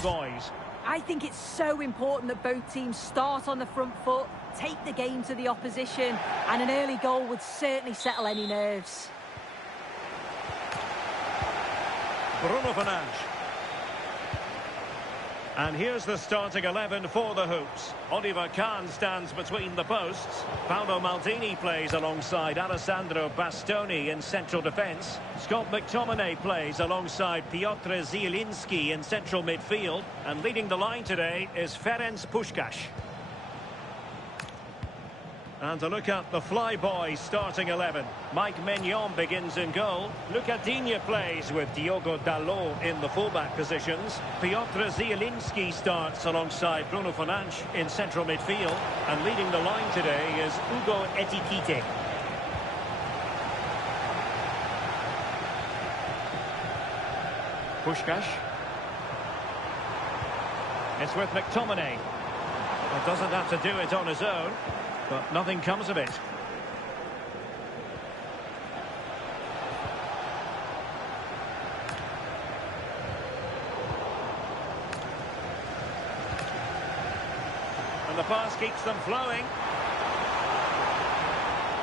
Flyboys. I think it's so important that both teams start on the front foot, take the game to the opposition, and an early goal would certainly settle any nerves. Bruno Fernandes. And here's the starting 11 for the Hoops. Oliver Kahn stands between the posts. Paolo Maldini plays alongside Alessandro Bastoni in central defence. Scott McTominay plays alongside Piotr Zielinski in central midfield. And leading the line today is Ferenc Puskás. And to look at the Flyboys starting 11. Mike Maignan begins in goal. Lucas Digne plays with Diogo Dalot in the fullback positions. Piotr Zielinski starts alongside Bruno Fernandes in central midfield. And leading the line today is Hugo Ekitike. Puskás. It's with McTominay. Well, doesn't have to do it on his own. But nothing comes of it. And the pass keeps them flowing.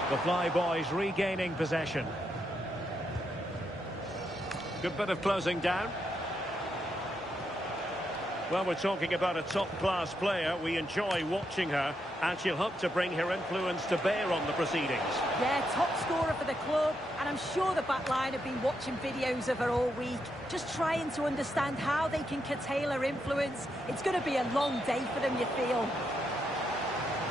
The Flyboys regaining possession. Good bit of closing down. Well, we're talking about a top-class player. We enjoy watching her, and she'll hope to bring her influence to bear on the proceedings. Yeah, top scorer for the club, and I'm sure the back line have been watching videos of her all week, just trying to understand how they can curtail her influence. It's going to be a long day for them, you feel.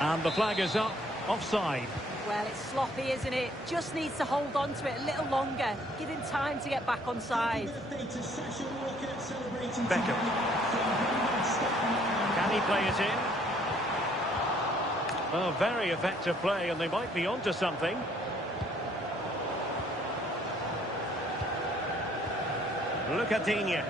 And the flag is up, offside. Well, it's sloppy, isn't it? Just needs to hold on to it a little longer. Give him time to get back on side. Beckham. Can he play it in? Oh, very effective play, and they might be onto something. Lucas Digne.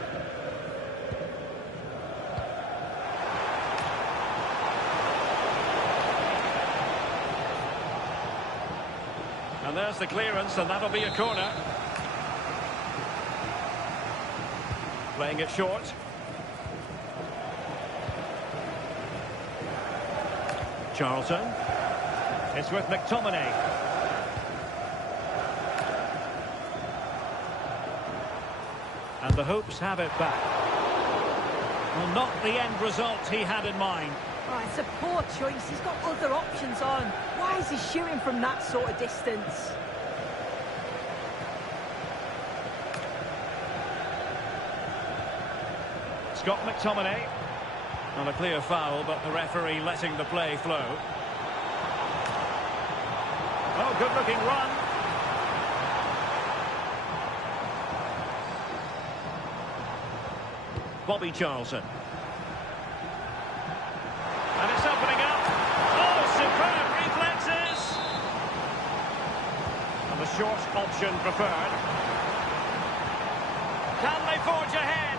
And there's the clearance, and that'll be a corner. Playing it short. Charlton. It's with McTominay. And the Hoops have it back. Well, not the end result he had in mind. Oh, it's a poor choice. He's got other options on. Why is he shooting from that sort of distance? Scott McTominay. Not a clear foul, but the referee letting the play flow. Oh, good-looking run. Bobby Charlton. And it's opening up. Oh, superb reflexes. And the short option preferred. Can they forge ahead?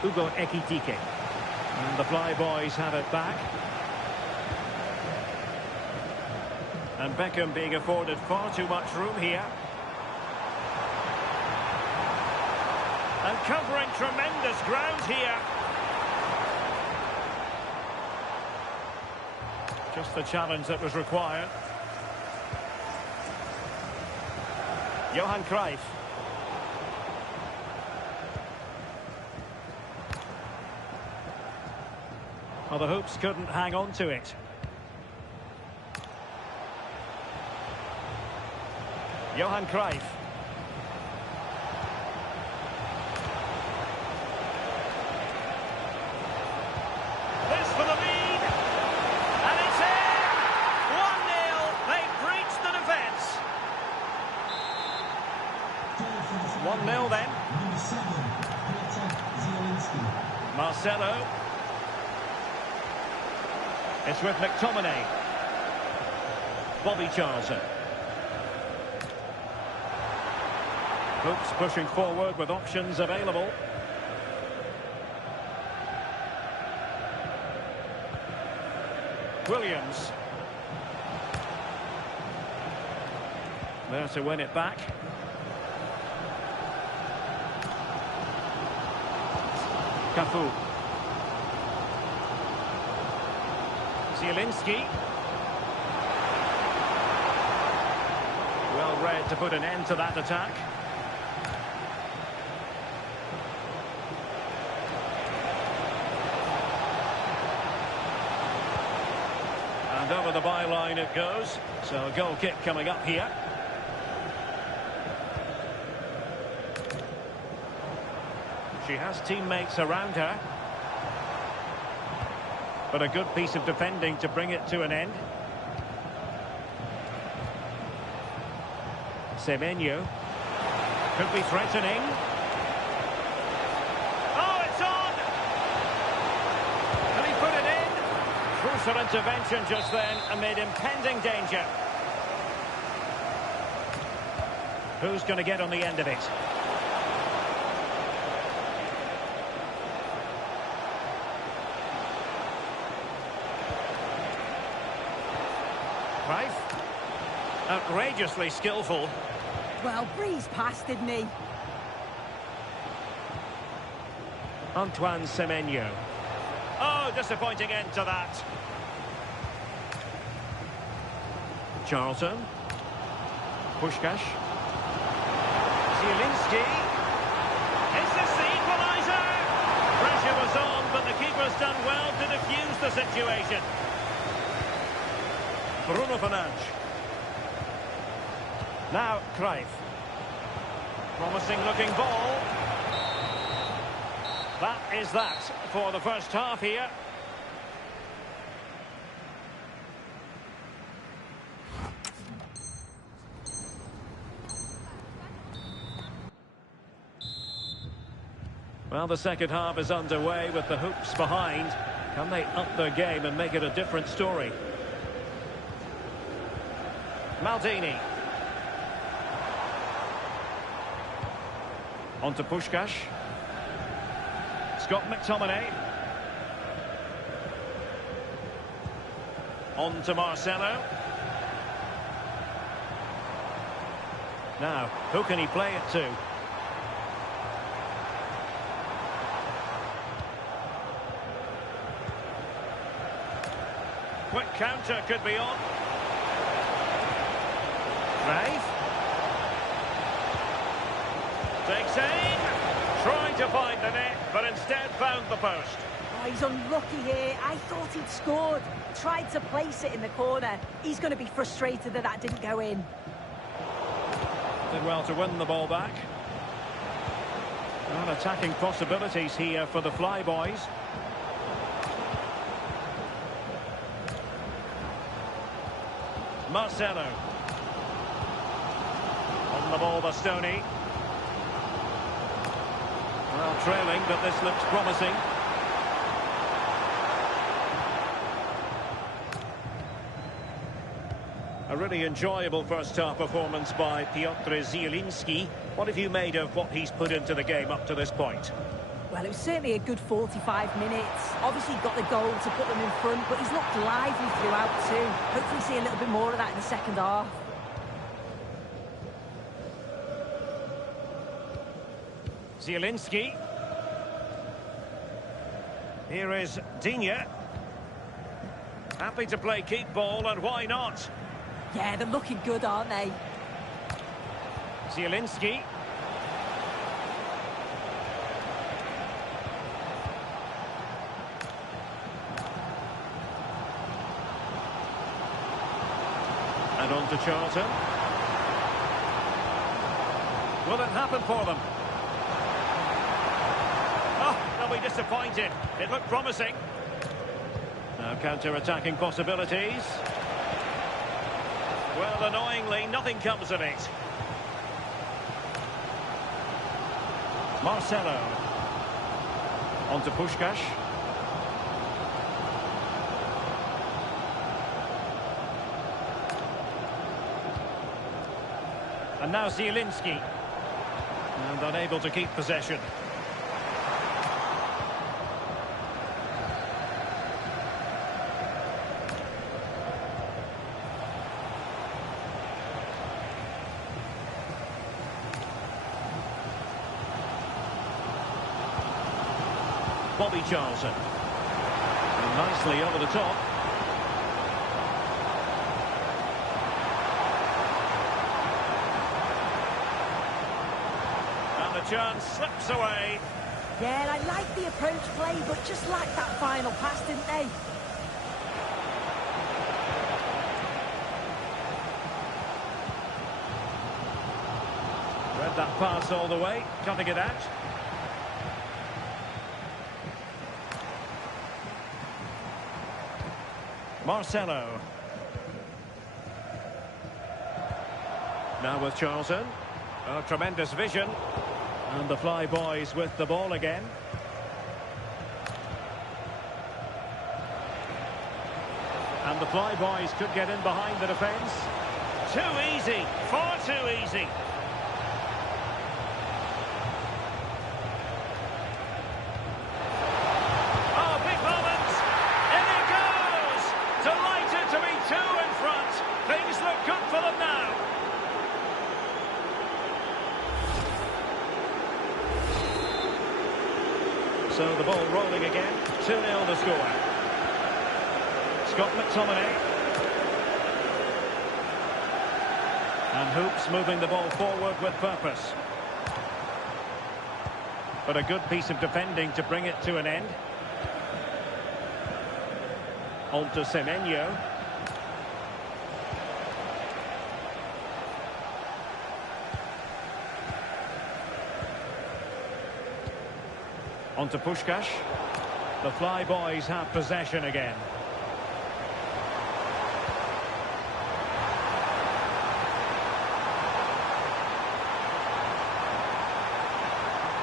Hugo Ekitike. And the Flyboys have it back. And Beckham being afforded far too much room here. And covering tremendous ground here. Just the challenge that was required. Johan Cruyff. Well, the Hoops couldn't hang on to it. Johan Cruyff. This for the lead. And it's in! 1-0. They've breached the defence. 1-0 then. Marcelo. It's with McTominay. Bobby Charlton. Hoops pushing forward with options available. Williams. There to win it back. Cafu. Zielinski. Well read to put an end to that attack. And over the byline it goes. So a goal kick coming up here. She has teammates around her. But a good piece of defending to bring it to an end. Semenyo. Could be threatening. Oh, it's on! Can he put it in? Crucial intervention just then amid impending danger. Who's going to get on the end of it? Outrageously skillful. Well, breeze past, didn't he? Antoine Semenyo. Oh, disappointing end to that. Charlton. Puskás. Zielinski. Is this the equaliser? Pressure was on, but the keeper's done well to defuse the situation. Bruno Fernandes. Now, Cruyff. Promising looking ball. That is that for the first half here. Well, the second half is underway with the hoops behind. Can they up their game and make it a different story? Maldini. On to Puskás. Scott McTominay. On to Marcelo. Now, who can he play it to? Quick counter could be on. Cruyff. Takes aim. Trying to find the net, but instead found the post. Oh, he's unlucky here. I thought he'd scored. Tried to place it in the corner. He's going to be frustrated that that didn't go in. Did well to win the ball back. And attacking possibilities here for the Flyboys. Marcelo. On the ball, Bastoni. Well, trailing, but this looks promising. A really enjoyable first-half performance by Piotr Zielinski. What have you made of what he's put into the game up to this point? Well, it was certainly a good 45 minutes. Obviously got the goal to put them in front, but he's looked lively throughout too. Hopefully see a little bit more of that in the second half. Zielinski. Here is Digne. Happy to play keep ball, and why not? Yeah, they're looking good, aren't they? Zielinski. And on to Charlton. Will it happen for them? Oh, they'll be disappointed. It looked promising. Now counter-attacking possibilities. Well, annoyingly, nothing comes of it. Marcelo. On to Puskás. And now Zielinski. And unable to keep possession. Bobby Charlton. And nicely over the top. And the chance slips away. Yeah, I like the approach play, but just lacked that final pass, didn't they? Read that pass all the way, cutting it out. Marcelo. Now with Charlton. Oh, tremendous vision. And the Fly Boys with the ball again. And the Fly Boys could get in behind the defence. Too easy, far too easy. Oh, big moment. In it goes. Delighted to be two in front. Things look good for them now. So the ball rolling again. 2-0 the score. Scott McTominay. And Hoops moving the ball forward with purpose. But a good piece of defending to bring it to an end. On to Semenyo. On to Puskás. The Fly Boys have possession again.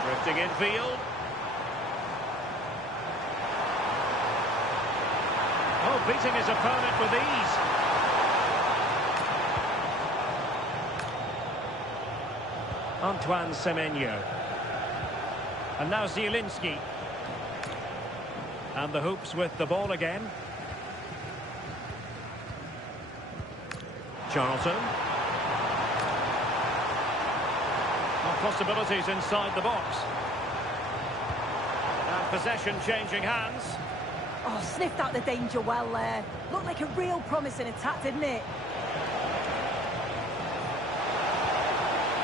Drifting infield. Oh, beating his opponent with ease. Antoine Semenyo. And now Zielinski. And the Hoops with the ball again. Charlton. Possibilities inside the box. And possession changing hands. Oh, sniffed out the danger well there. Looked like a real promising attack, didn't it?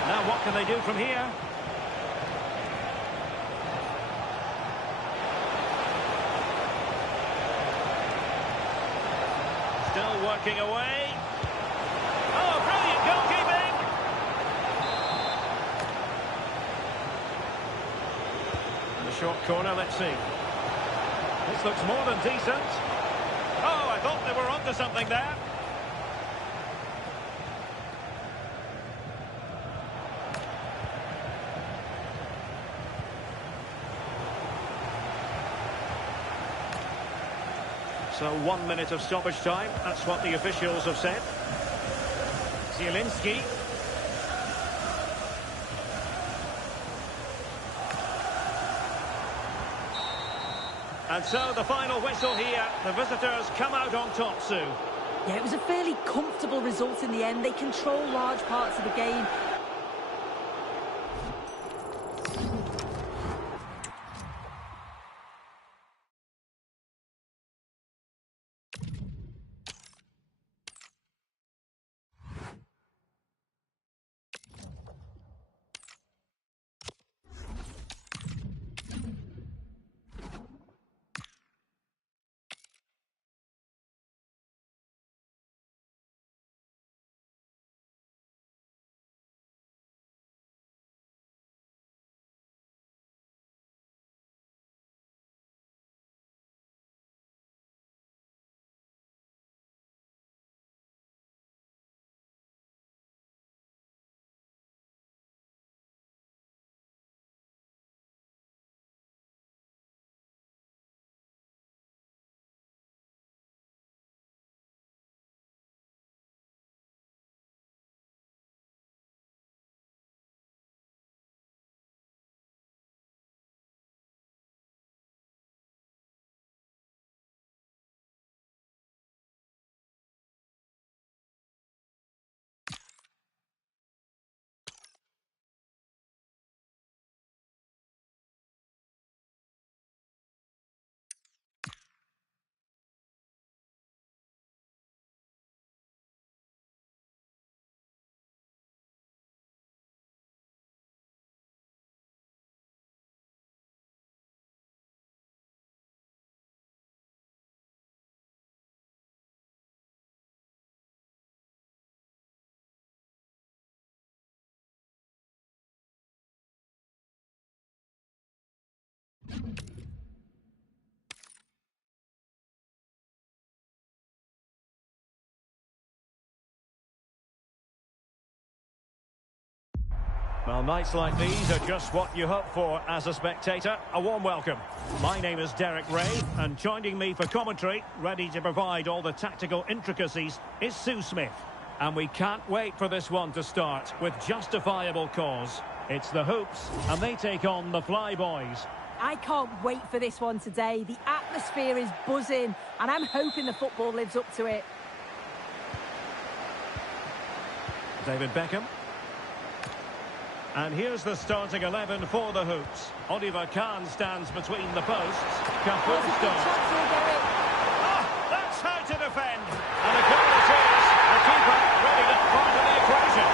Now what can they do from here? Still working away. Oh, brilliant goalkeeping! And a short corner, let's see. This looks more than decent. Oh, I thought they were onto something there. So 1 minute of stoppage time. That's what the officials have said. Zielinski. And so the final whistle here. The visitors come out on top, Sue. Yeah, it was a fairly comfortable result in the end. They control large parts of the game. Well, nights like these are just what you hope for as a spectator. A warm welcome. My name is Derek Ray, and joining me for commentary, ready to provide all the tactical intricacies, is Sue Smith. And we can't wait for this one to start with justifiable cause. It's the Hoops, and they take on the Flyboys. I can't wait for this one today. The atmosphere is buzzing, and I'm hoping the football lives up to it. David Beckham. And here's the starting 11 for the Hoops. Oliver Kahn stands between the posts. Cafu starts. That's how to defend. And a goal it is. The keeper ready that part of the equation.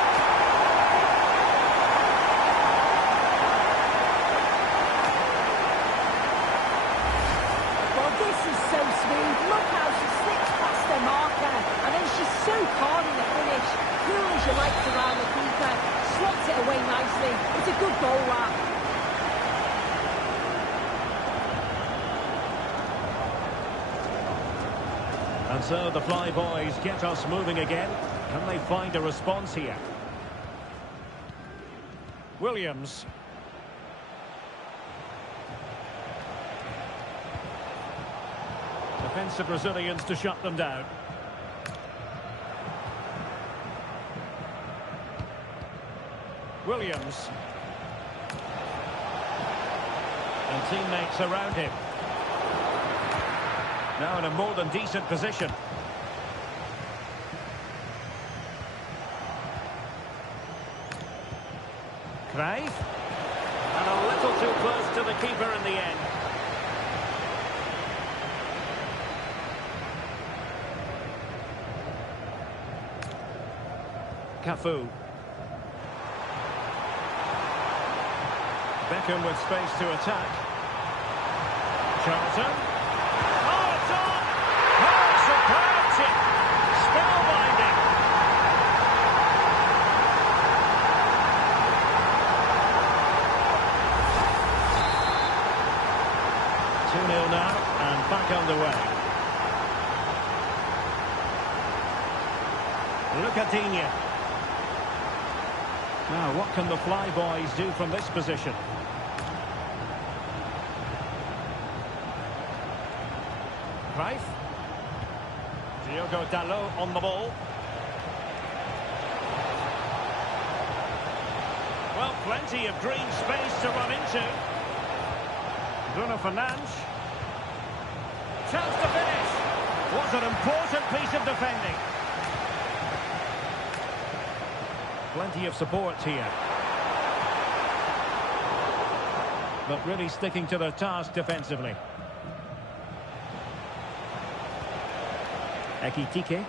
Well, this is so smooth. Look how she slips past the marker. And then she's so calm in the finish. Cool as you like around the keeper. Slots it away nicely. It's a good goal, that. And so the Flyboys get us moving again. Can they find a response here? Williams. Defensive Brazilians to shut them down. Williams. And teammates around him. Now in a more than decent position. Craig. And a little too close to the keeper in the end. Cafu. Beckham with space to attack. Charlton. Oh, it's on! Oh, superb tip! Spellbinding! (2-0) now, and back underway. Lucadinha. Now, what can the Flyboys do from this position? Cruyff. Diogo Dalot on the ball. Well, plenty of green space to run into. Bruno Fernandes. Chance to finish. Was an important piece of defending. Plenty of support here. But really sticking to their task defensively. Ekitike.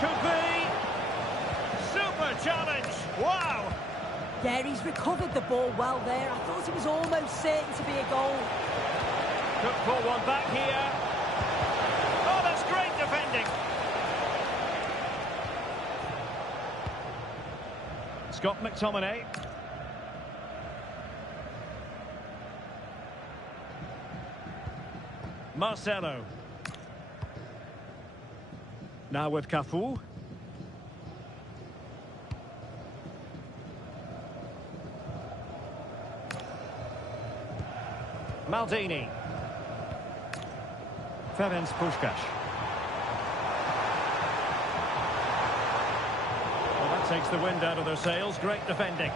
Could be. Super challenge. Wow. Yeah, he's recovered the ball well there. I thought it was almost certain to be a goal. Could pull one back here. Oh, that's great defending. Scott McTominay. Marcelo. Now with Cafu. Maldini. Ferenc Puskás. Well, that takes the wind out of their sails. Great defending.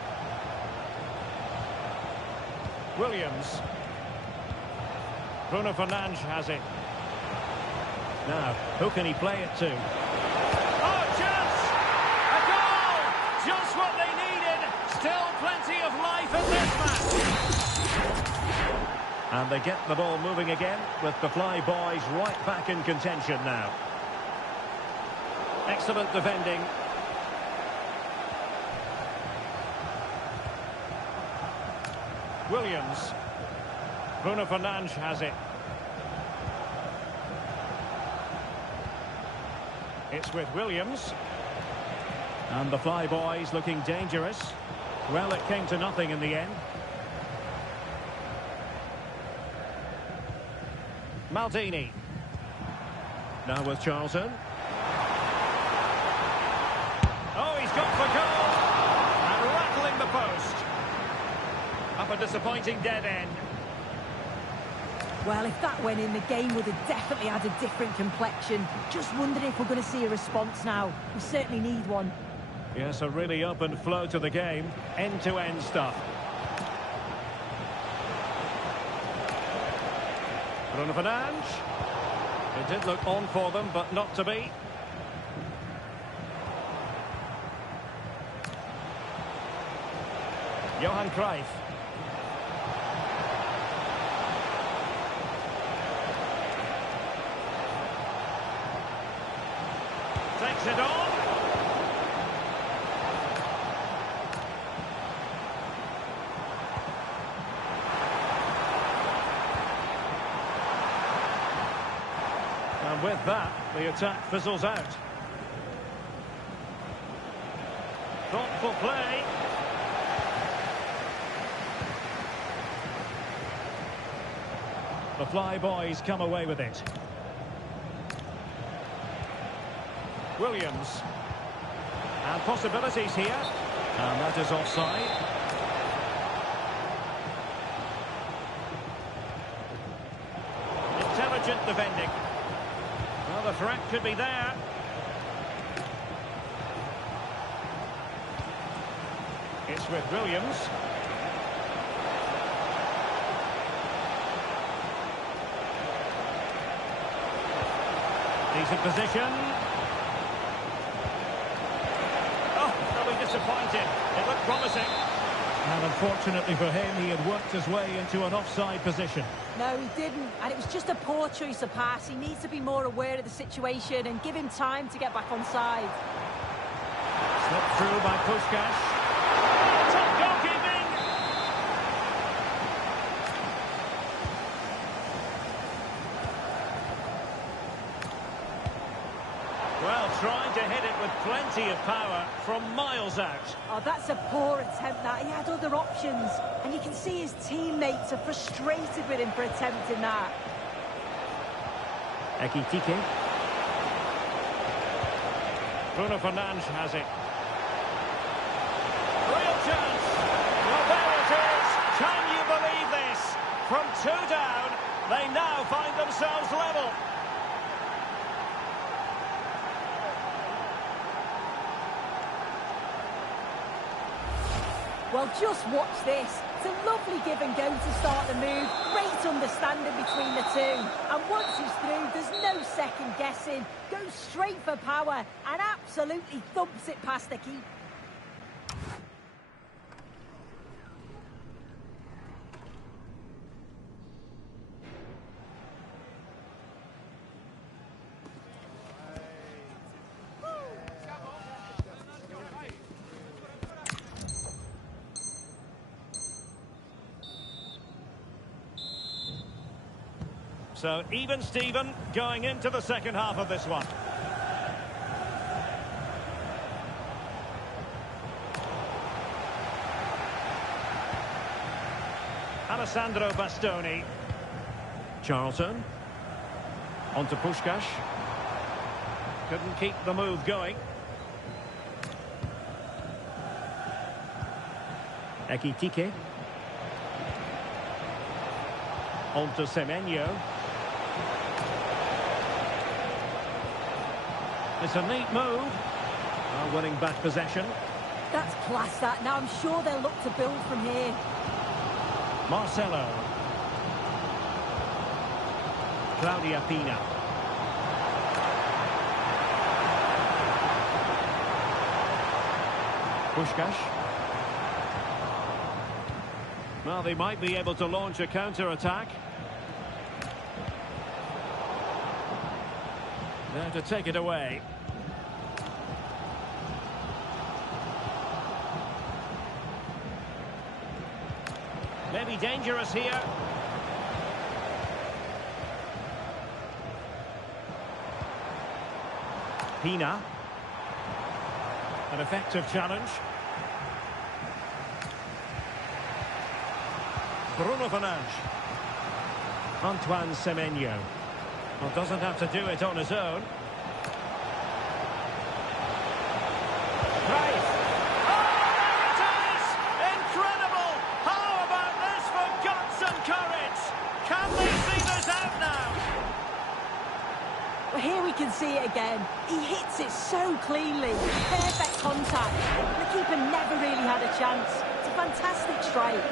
Williams. Bruno Fernandes has it. Now, who can he play it to? Oh, chance! A goal! Just what they needed. Still plenty of life in this match. And they get the ball moving again with the Flyboys right back in contention now. Excellent defending. Williams. Bruno Fernandes has it. It's with Williams. And the Flyboys looking dangerous. Well, it came to nothing in the end. Maldini. Now with Charlton. Oh, he's gone for goal! And rattling the post. Up a disappointing dead end. Well, if that went in, the game would have definitely had a different complexion. Just wondering if we're going to see a response now. We certainly need one. Yes, a really open flow to the game. End-to-end stuff. Bruno Fernandes. It did look on for them, but not to be. Johan Cruyff. Takes it on. And with that, the attack fizzles out. Thoughtful play. The Flyboys come away with it. Williams. And possibilities here. And that is offside. Intelligent defending. Well, the threat could be there. It's with Williams. Decent position. Disappointed. It looked promising. And unfortunately for him, he had worked his way into an offside position. No, he didn't. And it was just a poor choice of pass. He needs to be more aware of the situation and give him time to get back on side. Slipped through by Puskás. Top goalkeeping! Well, trying to hit it with plenty of power from miles out. Oh, that's a poor attempt, that. He had other options. And you can see his teammates are frustrated with him for attempting that. Ekitike. Bruno Fernandes has it. Real chance. Well, there it is. Can you believe this? From 2 down, they now find themselves level. Well, just watch this. It's a lovely give and go to start the move. Great understanding between the two. And once he's through, there's no second guessing. Goes straight for power and absolutely thumps it past the keeper. So even Steven going into the second half of this one. Alessandro Bastoni. Charlton. On to Puskás. Couldn't keep the move going. Ekitike. On to Semenyo. It's a neat move. Winning back possession. That's class, that. Now I'm sure they'll look to build from here. Marcelo. Claudia Pina. Puskás. Well, they might be able to launch a counter-attack. There to take it away. Maybe dangerous here. Pina. An effective challenge. Bruno Fernandes. Antoine Semenyo. Well, doesn't have to do it on his own. Right. Oh, there it is! Incredible! How about this for guts and courage? Can they see this out now? Well, here we can see it again. He hits it so cleanly. Perfect contact. The keeper never really had a chance. It's a fantastic strike.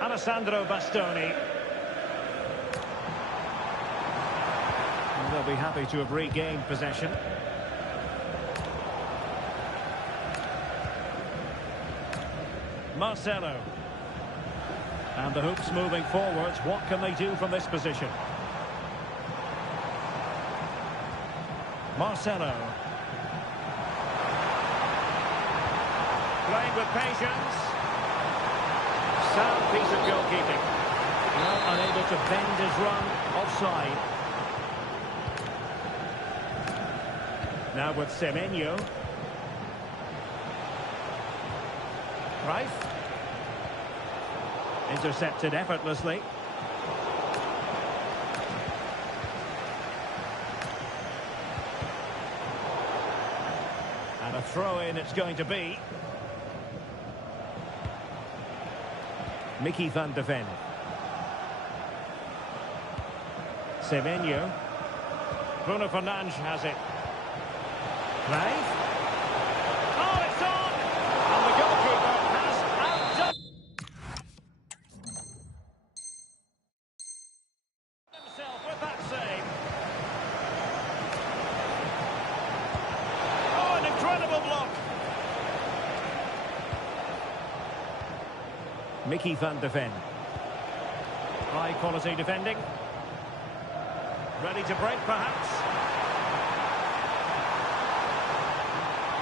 Alessandro Bastoni. And they'll be happy to have regained possession. Marcelo. And the hoops moving forwards. What can they do from this position? Marcelo. Playing with patience. Sound piece of goalkeeping. Well, unable to bend his run offside. Now with Semenyo. Rice. Intercepted effortlessly. And a throw-in it's going to be. Mickey van de Ven. Semenyo. Bruno Fernandes has it. Right. Oh, it's on! And the goalkeeper has outdone himself with that save. Oh, an incredible block. Mickey van de Ven. High quality defending. Ready to break perhaps.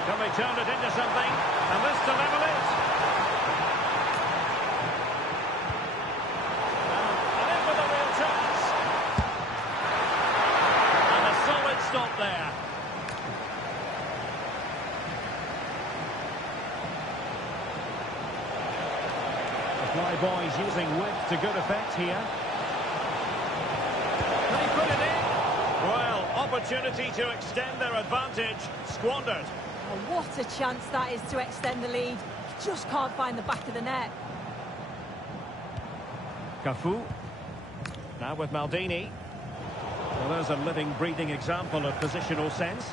Can they turn it into something? And this to level it. And in with a real chance. And a solid stop there. Fly boys using width to good effect here. Can he put it in? Well, opportunity to extend their advantage. Squandered. Oh, what a chance that is to extend the lead. He just can't find the back of the net. Cafu. Now with Maldini. Well, there's a living, breathing example of positional sense.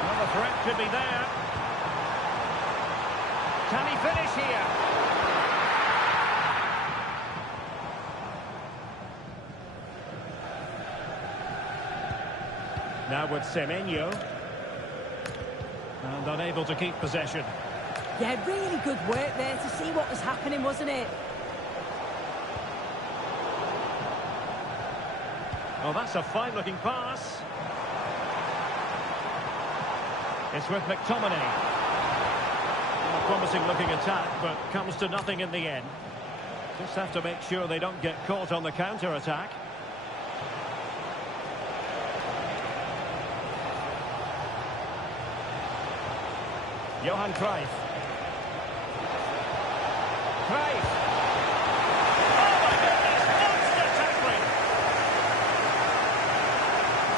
Well, the threat could be there. Can he finish here? Now with Semenyo. And unable to keep possession. Yeah, really good work there to see what was happening, wasn't it? Oh, that's a fine-looking pass. It's with McTominay. A promising-looking attack, but comes to nothing in the end. Just have to make sure they don't get caught on the counter-attack. Johan Cruyff. Cruyff. Oh my goodness, monster tackling!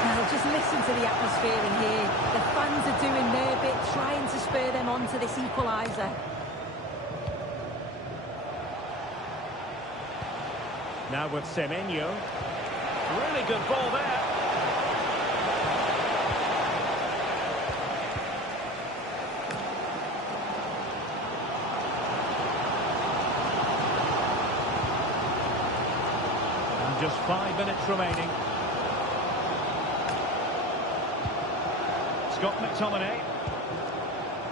Now, just listen to the atmosphere in here. The fans are doing their bit, trying to spur them on to this equaliser. Now with Semenyo. Really good ball there. And just 5 minutes remaining. Scott McTominay.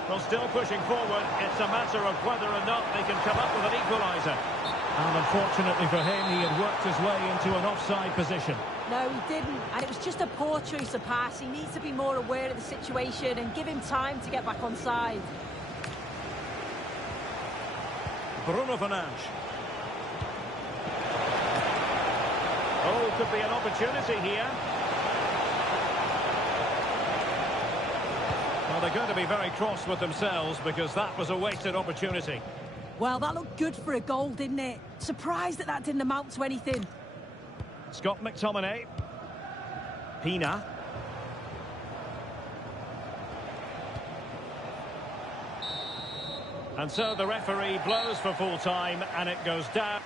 Well, still pushing forward. It's a matter of whether or not they can come up with an equaliser. And unfortunately for him, he had worked his way into an offside position. No, he didn't. And it was just a poor choice of pass. He needs to be more aware of the situation and give him time to get back on side. Bruno Fernandes. Oh, could be an opportunity here. Well, they're going to be very cross with themselves because that was a wasted opportunity. Well, that looked good for a goal, didn't it? Surprised that didn't amount to anything. Scott McTominay. Pina. And so the referee blows for full time and it goes down.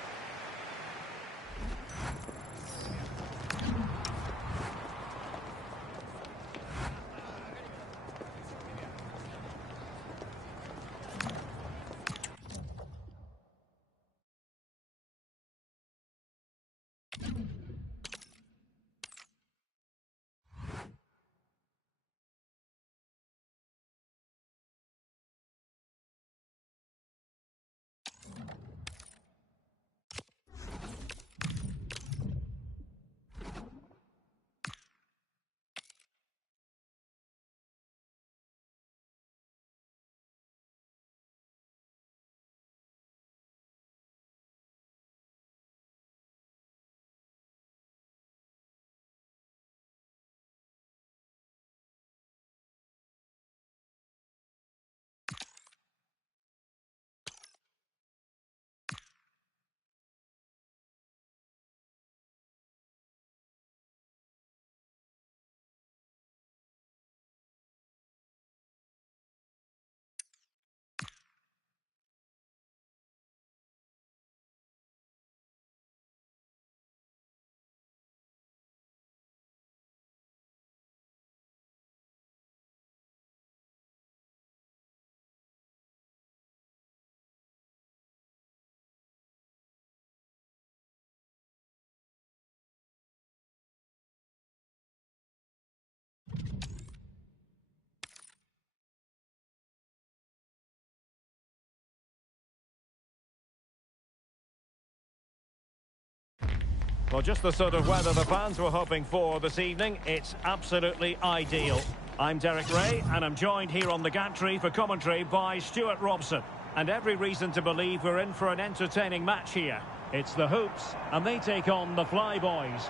Well, just the sort of weather the fans were hoping for this evening. It's absolutely ideal. I'm Derek Ray, and I'm joined here on the gantry for commentary by Stuart Robson. And every reason to believe we're in for an entertaining match here. It's the Hoops, and they take on the Flyboys.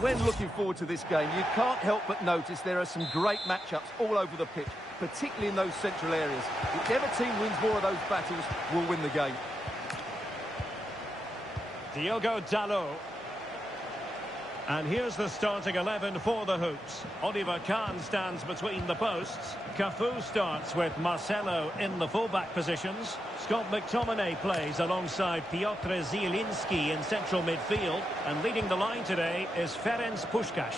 When looking forward to this game, you can't help but notice there are some great matchups all over the pitch, particularly in those central areas. Whichever team wins more of those battles will win the game. Diogo Dalot. And here's the starting 11 for the Hoops. Oliver Kahn stands between the posts. Cafu starts with Marcelo in the fullback positions. Scott McTominay plays alongside Piotr Zielinski in central midfield. And leading the line today is Ferenc Puskás.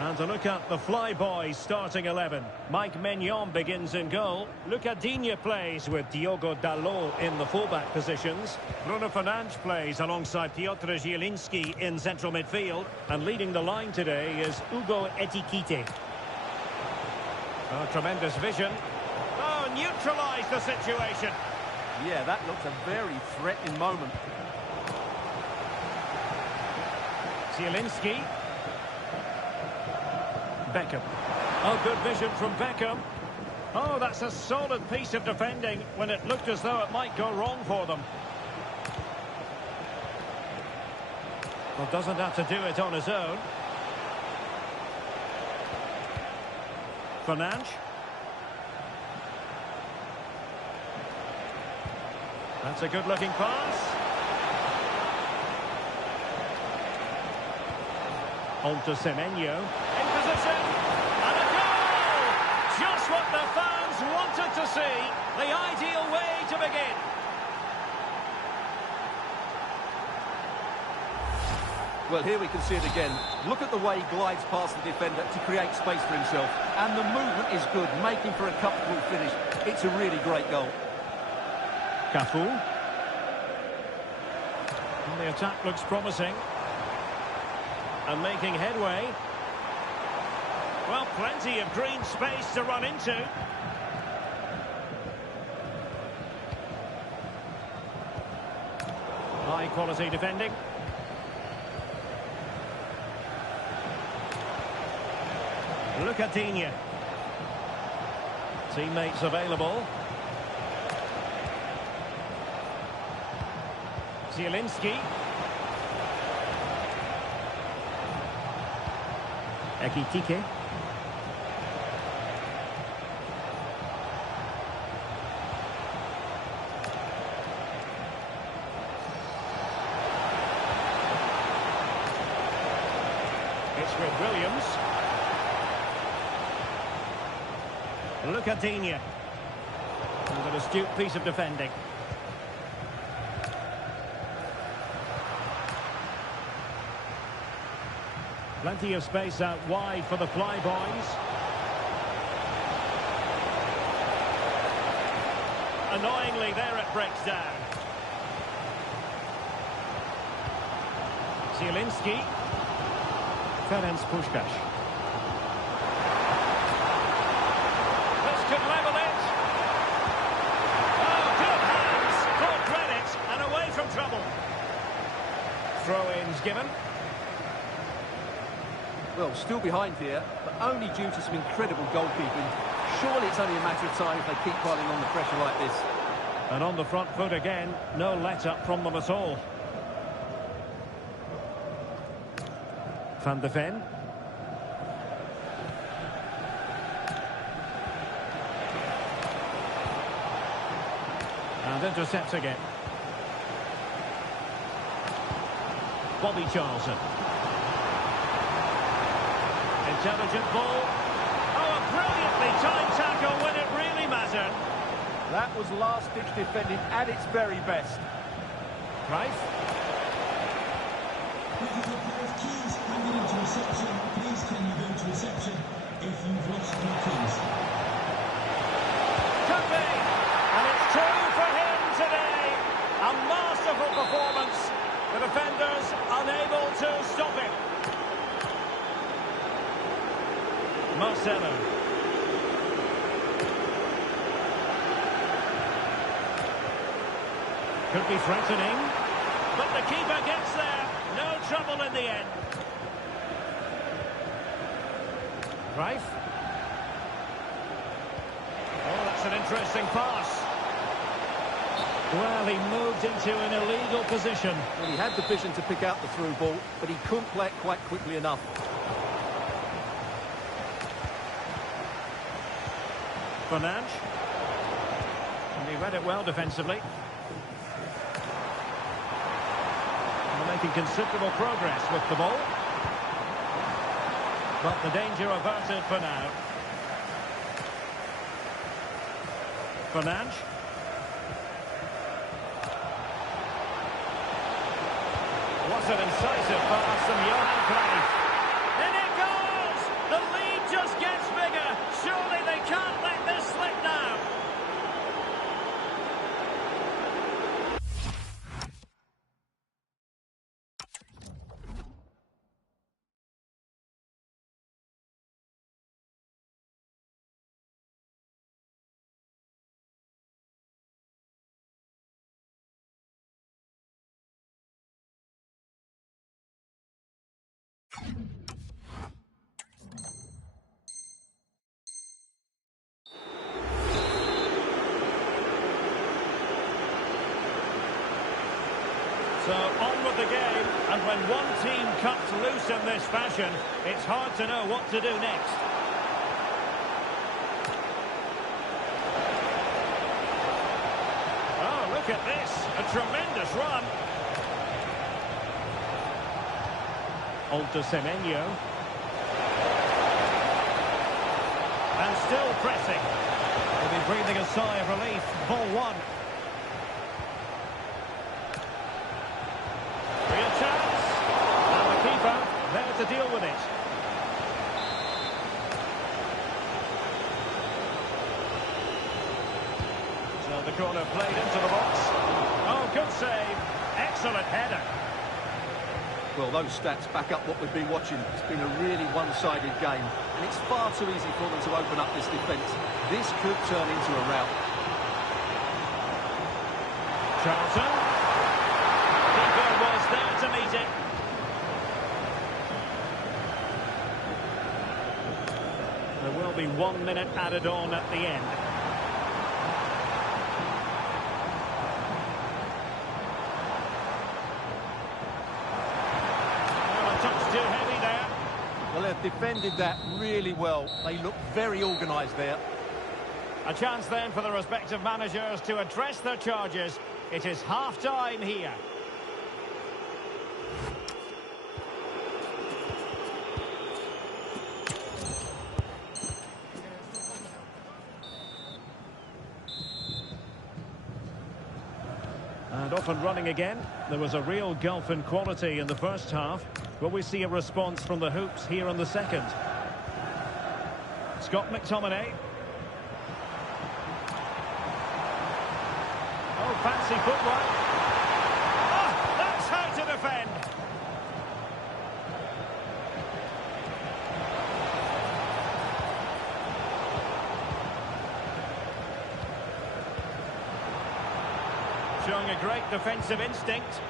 And to look at the Flyboys starting 11. Mike Maignan begins in goal. Lucas Digne plays with Diogo Dalot in the fullback positions. Bruno Fernandes plays alongside Piotr Zielinski in central midfield. And leading the line today is Hugo Ekitike. Oh, tremendous vision. Oh, neutralised the situation. Yeah, that looked a very threatening moment. Zielinski. Beckham. Oh, good vision from Beckham. Oh, that's a solid piece of defending when it looked as though it might go wrong for them. Well, doesn't have to do it on his own. Fernandes. That's a good-looking pass. On to Semenyo. In position. And a goal! Just what the fans wanted to see. The ideal way to begin. Well, here we can see it again. Look at the way he glides past the defender to create space for himself. And the movement is good, making for a comfortable finish. It's a really great goal. Cafu. And the attack looks promising. And making headway. Well, plenty of green space to run into. High quality defending. Lucas Digne. Teammates available. Zielinski. Ekitike. It's with Williams. Luca Digne. And an astute piece of defending. Plenty of space out wide for the Flyboys. Annoyingly, there it breaks down. Zielinski. Ferenc Puskás. This could level it. Oh, good hands. Full credit and away from trouble. Throw-ins given. Well, still behind here, but only due to some incredible goalkeeping. Surely it's only a matter of time if they keep piling on the pressure like this. And on the front foot again, no let-up from them at all. Van de Ven. And intercepts again. Bobby Charlton. Intelligent ball. Oh, a brilliantly timed tackle when it really mattered. That was last-ditch defending at its very best. Right. Keys handed into reception. Please can you go to reception if you've lost your keys? Could be. And it's two for him today. A masterful performance. The defenders unable to stop him. Marcelo. Could be threatening. But the keeper gets there. No trouble in the end. Rife. Oh, that's an interesting pass. Well, he moved into an illegal position. Well, he had the vision to pick out the through ball, but he couldn't play it quite quickly enough. Fernandes. And he read it well defensively. Making considerable progress with the ball. But the danger averted for now. Fernandes. What an incisive pass from Johan Cruyff. In it goes! The lead just gets bigger. Surely they can't let this slip now. So on with the game, and when one team cuts loose in this fashion, it's hard to know what to do next. Oh, look at this, a tremendous run. Onto Semenyo. And still pressing. They'll be breathing a sigh of relief. Ball one. There to deal with it. So the corner played into the box. Oh, good save. Excellent header. Well, those stats back up what we've been watching. It's been a really one-sided game, and it's far too easy for them to open up this defence. This could turn into a rout. Charlton. Keeper was there to meet it. There will be 1 minute added on at the end. Well, a touch too heavy there. Well, they've defended that really well. They look very organised there. A chance then for the respective managers to address their charges. It is half-time here. And off and running again. There was a real gulf in quality in the first half. Will we see a response from the Hoops here in the second? Scott McTominay. Oh, fancy footwork. Oh, that's how to defend. Showing a great defensive instinct.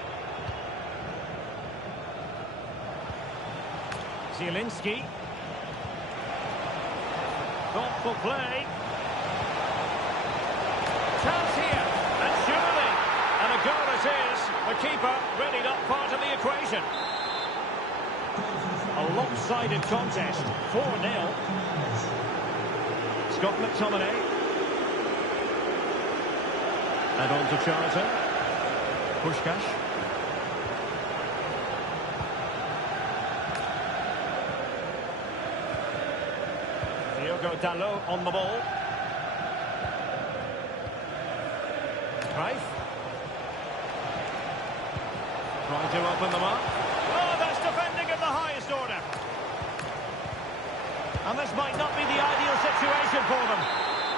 Zielinski. Thoughtful play. Chance here, and surely, and a goal it is. The keeper really not part of the equation. A lopsided contest, 4-0. Scott McTominay. And on to Charlton. Puskás. Diogo Dalot on the ball. Cruyff. Trying to open them up. Oh, that's defending at the highest order. And this might not be the ideal situation for them.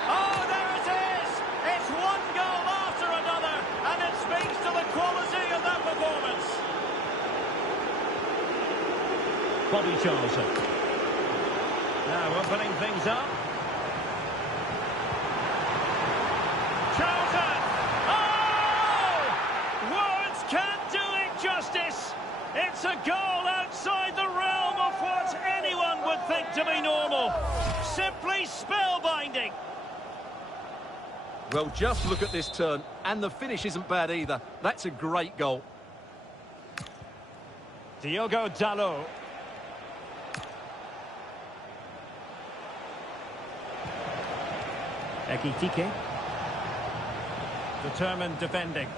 Oh, there it is! It's one goal after another, and it speaks to the quality of that performance. Bobby Charlton. Now opening things up. Charlton! Oh! Words can't do it justice. It's a goal outside the realm of what anyone would think to be normal. Simply spellbinding. Well, just look at this turn, and the finish isn't bad either. That's a great goal. Diogo Dalot. Ekitike. Determined defending.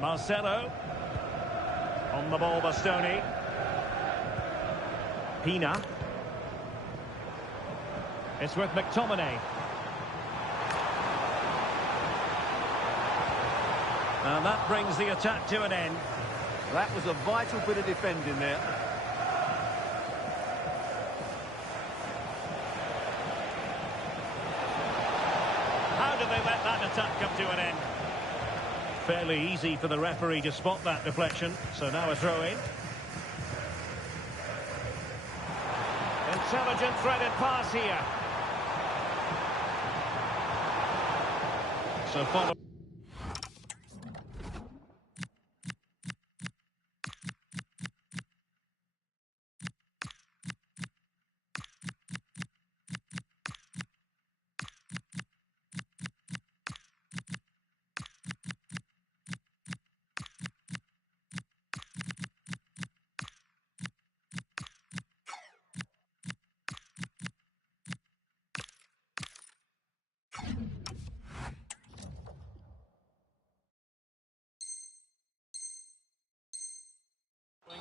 Marcelo. On the ball, Bastoni. Pina. It's with McTominay. And that brings the attack to an end. That was a vital bit of defending there. How did they let that attack come to an end? Fairly easy for the referee to spot that deflection. So now a throw-in. Intelligent threaded pass here. So follow.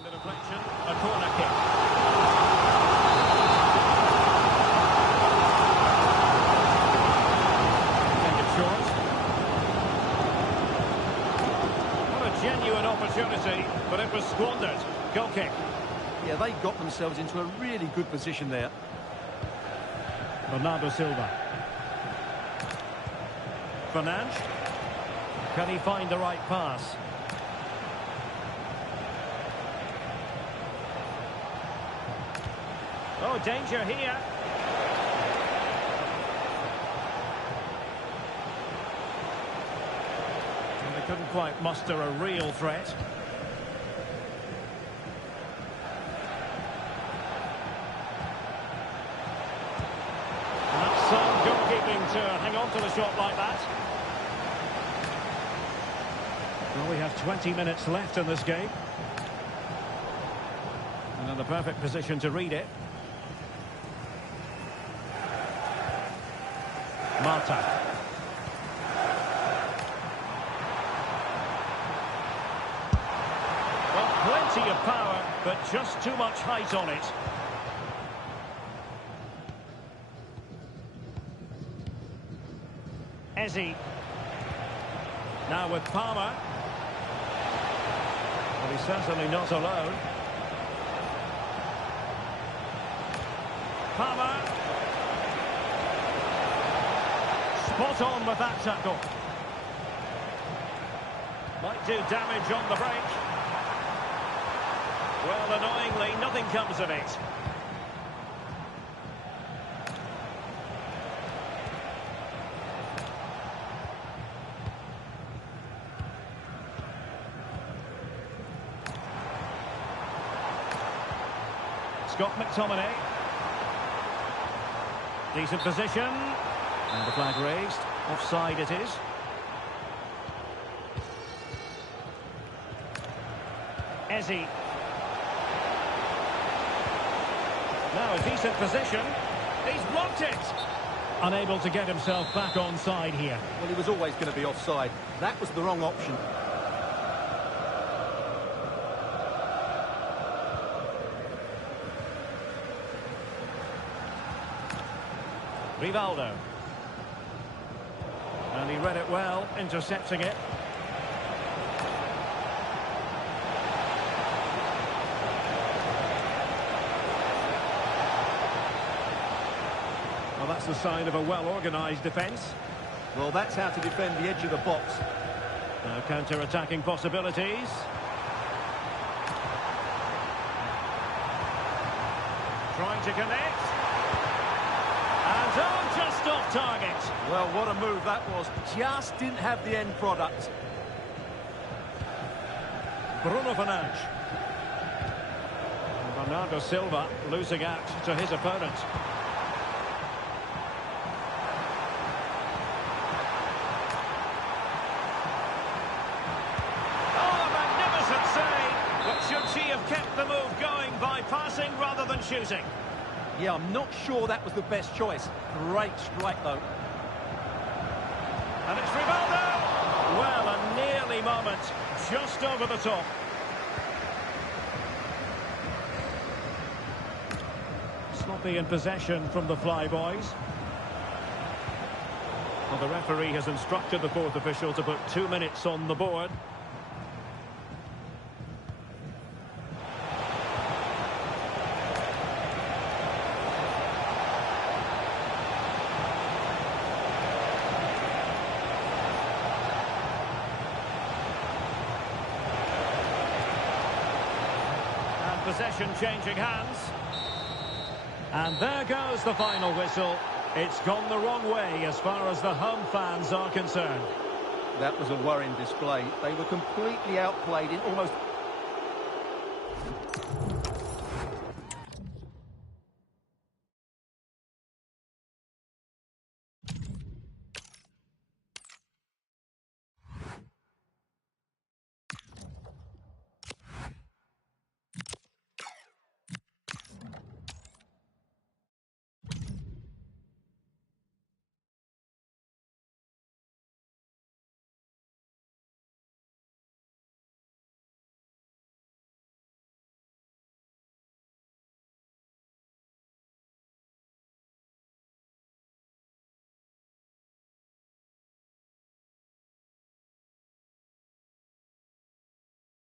The deflection, a corner kick. Defended short. What a genuine opportunity, but it was squandered. Goal kick. Yeah, they got themselves into a really good position there. Bernardo Silva. Fernandes. Can he find the right pass? Oh, danger here. And they couldn't quite muster a real threat. And that's some goalkeeping to hang on to the shot like that. Well, we have 20 minutes left in this game. And in the perfect position to read it. Marta. Well, plenty of power, but just too much height on it. Eze. Now with Palmer. But he's certainly not alone. Palmer. Spot on with that tackle. Might do damage on the break. Well, annoyingly, nothing comes of it. Scott McTominay. Decent position. And the flag raised. Offside it is. Eze. Now a decent position. He's blocked it. Unable to get himself back onside here. Well, he was always going to be offside. That was the wrong option. Rivaldo. And he read it well, intercepting it. Well, that's the sign of a well-organised defence. Well, that's how to defend the edge of the box. Now counter-attacking possibilities. Trying to connect. And oh, just off target. Well, what a move that was. Just didn't have the end product. Bruno Fernandes. Bernardo Silva losing out to his opponent. Oh, a magnificent save. But should she have kept the move going by passing rather than shooting? Yeah, I'm not sure that was the best choice. Great strike, though. And it's Rivaldo. Well, a nearly moment. Just over the top. Sloppy in possession from the Flyboys. Well, the referee has instructed the fourth official to put 2 minutes on the board. Possession changing hands. And there goes the final whistle. It's gone the wrong way as far as the home fans are concerned. That was a worrying display. They were completely outplayed in almost